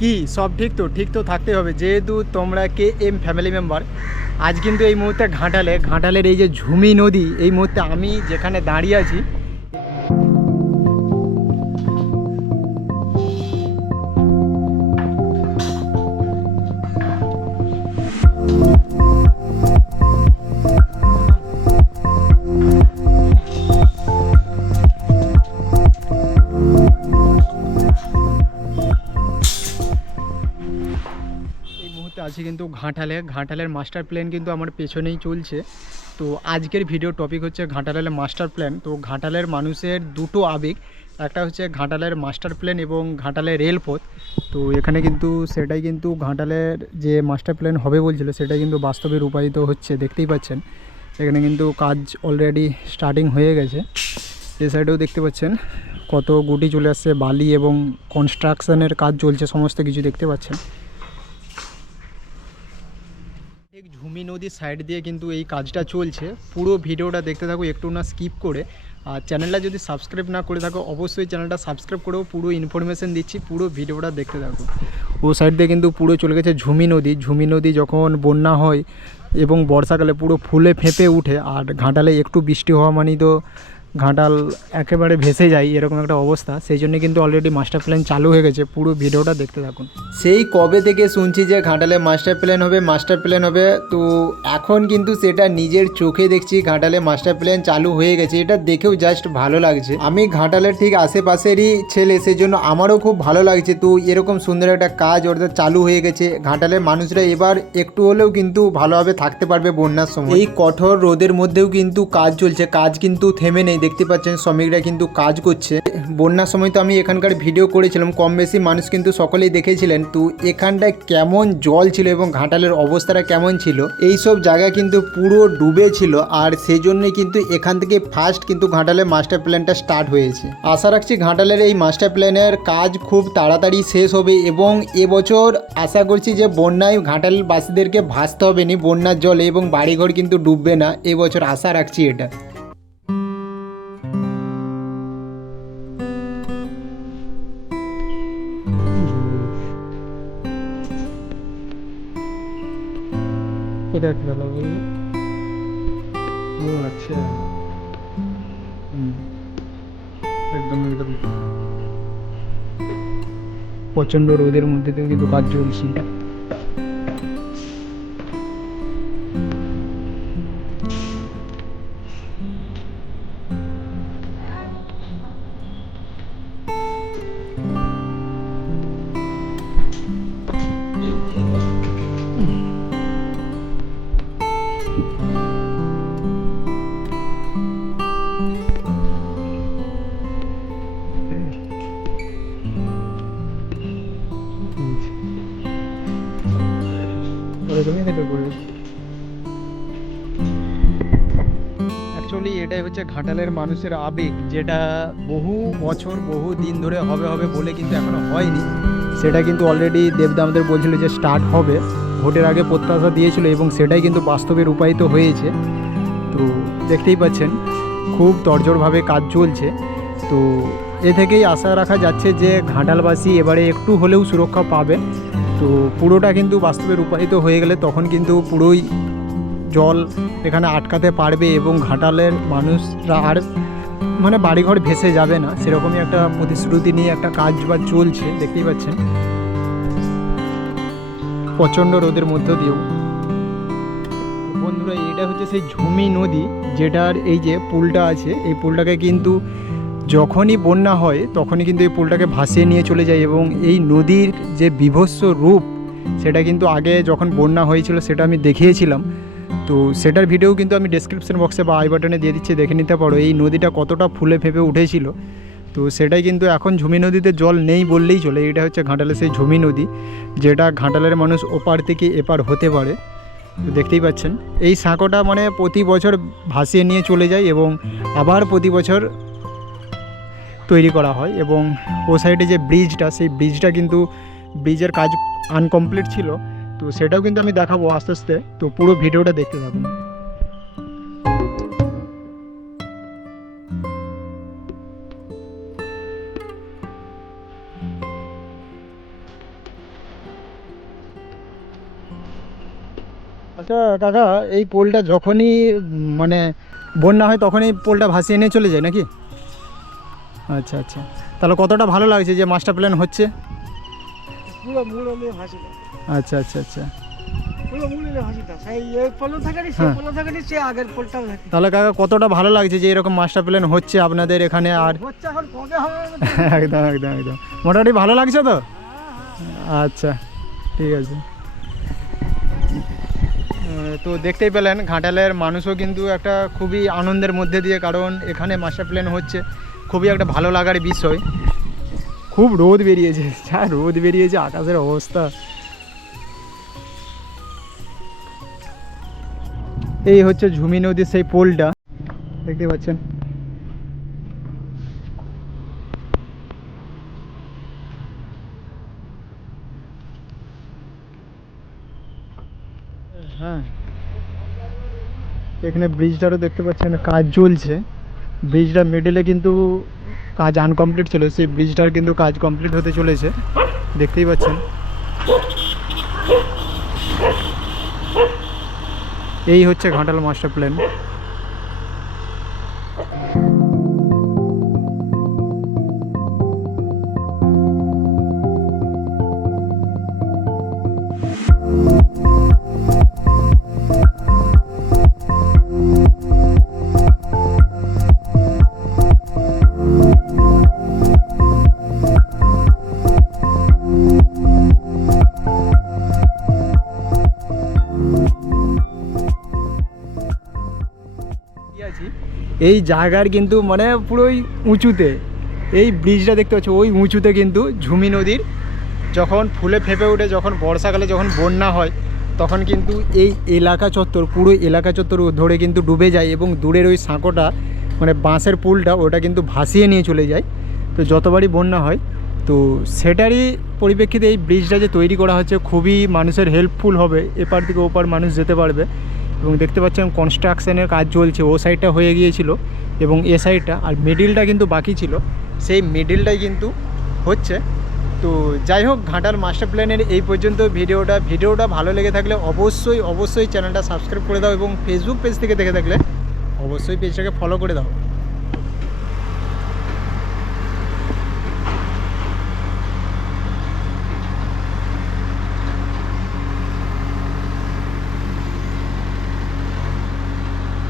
কি? সব ঠিক তো? ঠিক তো থাকতে হবে। যেহেতু তোমরা কে এম ফ্যামিলি মেম্বার আজ কিন্তু এই মুহূর্তে ঘাটালে, ঘাটালের এই যে ঝুমি নদী, এই মুহূর্তে আমি যেখানে দাঁড়িয়ে আছি আছি কিন্তু ঘাটালে। ঘাটালের মাস্টার প্ল্যান কিন্তু আমার পেছনেই চলছে। তো আজকের ভিডিও টপিক হচ্ছে ঘাটালের মাস্টার প্ল্যান তো ঘাটালের মানুষের দুটো আবেগ, একটা হচ্ছে ঘাটালের মাস্টার প্ল্যান এবং ঘাটালের রেলপথ। তো এখানে কিন্তু সেটাই কিন্তু ঘাটালের যে মাস্টার প্ল্যান হবে বলছিল, সেটাই কিন্তু বাস্তবে রূপায়িত হচ্ছে, দেখতেই পাচ্ছেন। এখানে কিন্তু কাজ অলরেডি স্টার্টিং হয়ে গেছে। এ সাইডেও দেখতে পাচ্ছেন কত গুটি চলে আসছে, বালি এবং কনস্ট্রাকশানের কাজ চলছে, সমস্ত কিছু দেখতে পাচ্ছেন। ঠিক ঝুমি নদীর সাইড দিয়ে কিন্তু এই কাজটা চলছে। পুরো ভিডিওটা দেখতে থাকো, একটু না স্কিপ করে। আর চ্যানেলটা যদি সাবস্ক্রাইব না করে থাকো, অবশ্যই চ্যানেলটা সাবস্ক্রাইব করেও পুরো ইনফরমেশন দিচ্ছি, পুরো ভিডিওটা দেখতে থাকো। ও সাইড দিয়ে কিন্তু পুরো চলে গেছে ঝুমি নদী। ঝুমি নদী যখন বন্যা হয় এবং বর্ষাকালে পুরো ফুলে ফেঁপে উঠে, আর ঘাটালে একটু বৃষ্টি হওয়া মানেই তো ঘাটাল একেবারে ভেসে যায় এরকম একটা অবস্থা। সেই জন্য কিন্তু অলরেডি মাস্টার প্ল্যান চালু হয়ে গেছে পুরো ভিডিওটা দেখতে থাকুন। সেই কবে থেকে শুনছি যে ঘাটালে মাস্টার প্ল্যান হবে মাস্টার প্ল্যান হবে তো এখন কিন্তু সেটা নিজের চোখে দেখছি ঘাটালে মাস্টার প্ল্যান চালু হয়ে গেছে। এটা দেখেও জাস্ট ভালো লাগছে। আমি ঘাটালের ঠিক আশেপাশেরই ছেলে সেজন্য আমারও খুব ভালো লাগছে। তো এরকম সুন্দর একটা কাজ অর্থাৎ চালু হয়ে গেছে। ঘাটালের মানুষরা এবার একটু হলেও কিন্তু ভালোভাবে থাকতে পারবে বন্যার সময়। এই কঠোর রোদের মধ্যেও কিন্তু কাজ চলছে কাজ কিন্তু থেমে নেই। দেখতে পাচ্ছেন, শ্রমিকরা কিন্তু কাজ করছে। বন্যার সময় তো আমি এখানকার ভিডিও করেছিলাম, কম বেশি মানুষ কিন্তু সকলেই দেখেছিলেন। তো এখানটায় কেমন জল ছিল এবং ঘাটালের অবস্থাটা কেমন ছিল? এই সব জায়গা কিন্তু পুরো ডুবে ছিল আর সেই জন্যই কিন্তু এখান থেকে ফার্স্ট কিন্তু ঘাটালের মাস্টার প্ল্যানটা স্টার্ট হয়েছে। আশা রাখছি ঘাটালের এই মাস্টার প্ল্যানের কাজ খুব তাড়াতাড়ি শেষ হবে এবং এবছর আশা করছি যে বন্যায় ঘাটাল বাসীদেরকে ভাসতে হবে না। বন্যার জলে এবং বাড়িঘর কিন্তু ডুববে না, এবছর আশা রাখছি এটা। বলল ও আচ্ছা। হুম। একদম একদম। প্রচণ্ড রোদের মধ্যে দিয়ে কিন্তু কাজ চলছে। করে অ্যাকচুয়ালি এটাই হচ্ছে ঘাটালের মানুষের আবেগ, যেটা বহু বছর, বহু দিন ধরে হবে হবে বলে কিন্তু এখনও হয়নি। সেটা কিন্তু অলরেডি দেবদা আমাদের বলছিল যে স্টার্ট হবে। ভোটের আগে প্রত্যাশা দিয়েছিল এবং সেটাই কিন্তু বাস্তবে রূপায়িত হয়েছে। তো দেখতেই পাচ্ছেন, খুব তরজোরভাবে কাজ চলছে। তো এ থেকেই আশা রাখা যাচ্ছে যে ঘাটালবাসী এবারে একটু হলেও সুরক্ষা পাবে। তো পুরোটা কিন্তু বাস্তবে রূপায়িত হয়ে গেলে তখন কিন্তু পুরোই জল এখানে আটকাতে পারবে এবং ঘাটালের মানুষরা আর মানে বাড়িঘর ভেসে যাবে না। সেরকমই একটা প্রতিশ্রুতি নিয়ে একটা কাজ বা চলছে, দেখতেই পাচ্ছেন। প্রচণ্ড রোদের মধ্য দিয়েও। বন্ধুরা এটা হচ্ছে সেই ঝুমি নদী, যেটার এই যে পুলটা আছে, এই পুলটাকে কিন্তু যখনই বন্যা হয়, তখনই কিন্তু এই পুলটাকে ভাসিয়ে নিয়ে চলে যায় এবং এই নদীর যে বিভৎস রূপ, সেটা কিন্তু আগে যখন বন্যা হয়েছিল সেটা আমি দেখিয়েছিলাম। তো সেটার ভিডিও কিন্তু আমি ডেসক্রিপশন বক্সে বা আই বাটনে দিয়ে দিচ্ছি, দেখে নিতে পারো এই নদীটা কতটা ফুলে ফেপে উঠেছিল। তো সেটাই কিন্তু এখন ঝুমি নদীতে জল নেই বললেই চলে এটা হচ্ছে ঘাটালের সেই ঝুমি নদী, যেটা ঘাটালের মানুষ ওপার থেকে এপার হতে পারে। তো দেখতেই পাচ্ছেন, এই সাঁকোটা মানে প্রতি বছর ভাসিয়ে নিয়ে চলে যায় এবং আবার প্রতি বছর তৈরি করা হয় এবং ও সাইডে যে ব্রিজটা, সেই ব্রিজটা কিন্তু ব্রিজের কাজ আনকমপ্লিট ছিল। তো সেটাও কিন্তু আমি দেখাবো আস্তে আস্তে। তো পুরো ভিডিওটা দেখতে থাকুন। আচ্ছা কাকা, এই পোলটা যখনই মানে বন্যা হয় তখনই পোলটা ভাসিয়ে নিয়ে চলে যায় নাকি? আচ্ছা আচ্ছা। তাহলে কতটা ভালো লাগছে যে মাস্টার প্ল্যান হচ্ছে? আচ্ছা আচ্ছা আচ্ছা। হ্যাঁ। তাহলে কাকা কতটা ভালো লাগছে যে এরকম মাস্টার প্ল্যান হচ্ছে আপনাদের এখানে আর? একদম একদম একদম। মোটামুটি ভালো লাগছে তো? আচ্ছা ঠিক আছে। তো দেখতেই পেলেন ঘাটালের মানুষও কিন্তু একটা খুবই আনন্দের মধ্যে দিয়ে কারণ এখানে মাস্টার প্ল্যান হচ্ছে। খুবই একটা ভালো লাগার বিষয়। খুব রোদ বেরিয়েছে, যা রোদ বেরিয়েছে, আকাশের অবস্থা। এই হচ্ছে ঝুমি নদীর সেই পোলটা, দেখতে পাচ্ছেন। হ্যাঁ এখানে ব্রিজটারও দেখতে পাচ্ছেন, কাজ চলছে। ব্রিজটা মিডলে কিন্তু কাজ আনকমপ্লিট ছিল। সেই ব্রিজটার কিন্তু কাজ কমপ্লিট হতে চলেছে। দেখতেই পাচ্ছেন। এই হচ্ছে ঘাটাল মাস্টার প্ল্যান এই জায়গার কিন্তু মানে পুরোই উঁচুতে। এই ব্রিজটা দেখতে পাচ্ছ, ওই উঁচুতে কিন্তু ঝুমি নদীর যখন ফুলে ফেপে ওঠে যখন বর্ষাকালে যখন বন্যা হয়, তখন কিন্তু এই এলাকা চত্বর, পুরো এলাকা চত্বর ধরে কিন্তু ডুবে যায় এবং দূরের ওই সাঁকোটা মানে বাঁশের পুলটা, ওটা কিন্তু ভাসিয়ে নিয়ে চলে যায়। তো যতবারই বন্যা হয়, তো সেটারই পরিপ্রেক্ষিতে এই ব্রিজটা যে তৈরি করা হচ্ছে, খুবই মানুষের হেল্পফুল হবে। এপার থেকে ওপার মানুষ যেতে পারবে। এবং দেখতে পাচ্ছেন কনস্ট্রাকশানের কাজ চলছে, ও সাইডটা হয়ে গিয়েছিল এবং এ সাইডটা আর মিডিলটা কিন্তু বাকি ছিল। সেই মিডিলটাই কিন্তু হচ্ছে। তো যাই হোক, ঘাটাল মাস্টার প্ল্যানের এই পর্যন্ত ভিডিওটা। ভিডিওটা ভালো লেগে থাকলে অবশ্যই অবশ্যই চ্যানেলটা সাবস্ক্রাইব করে দাও এবং ফেসবুক পেজ থেকে দেখে থাকলে অবশ্যই পেজটাকে ফলো করে দাও।